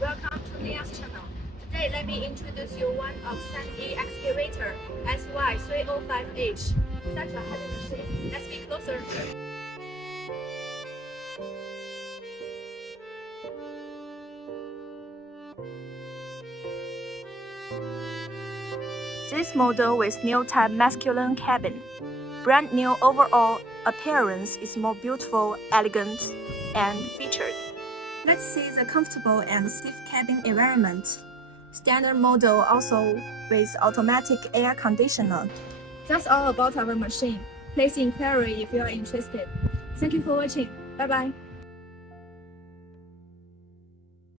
welcome to Leah's channel. Today let me introduce you one of SANY Excavator SY305H. Such a heavy machine. Let's be closer. This model with new type masculine cabin. Brand new overall appearance is more beautiful, elegant, and featured. Let's see the comfortable and safe cabin environment. Standard model also with automatic air conditioner. That's all about our machine. Please inquire if you are interested. Thank you for watching. Bye bye.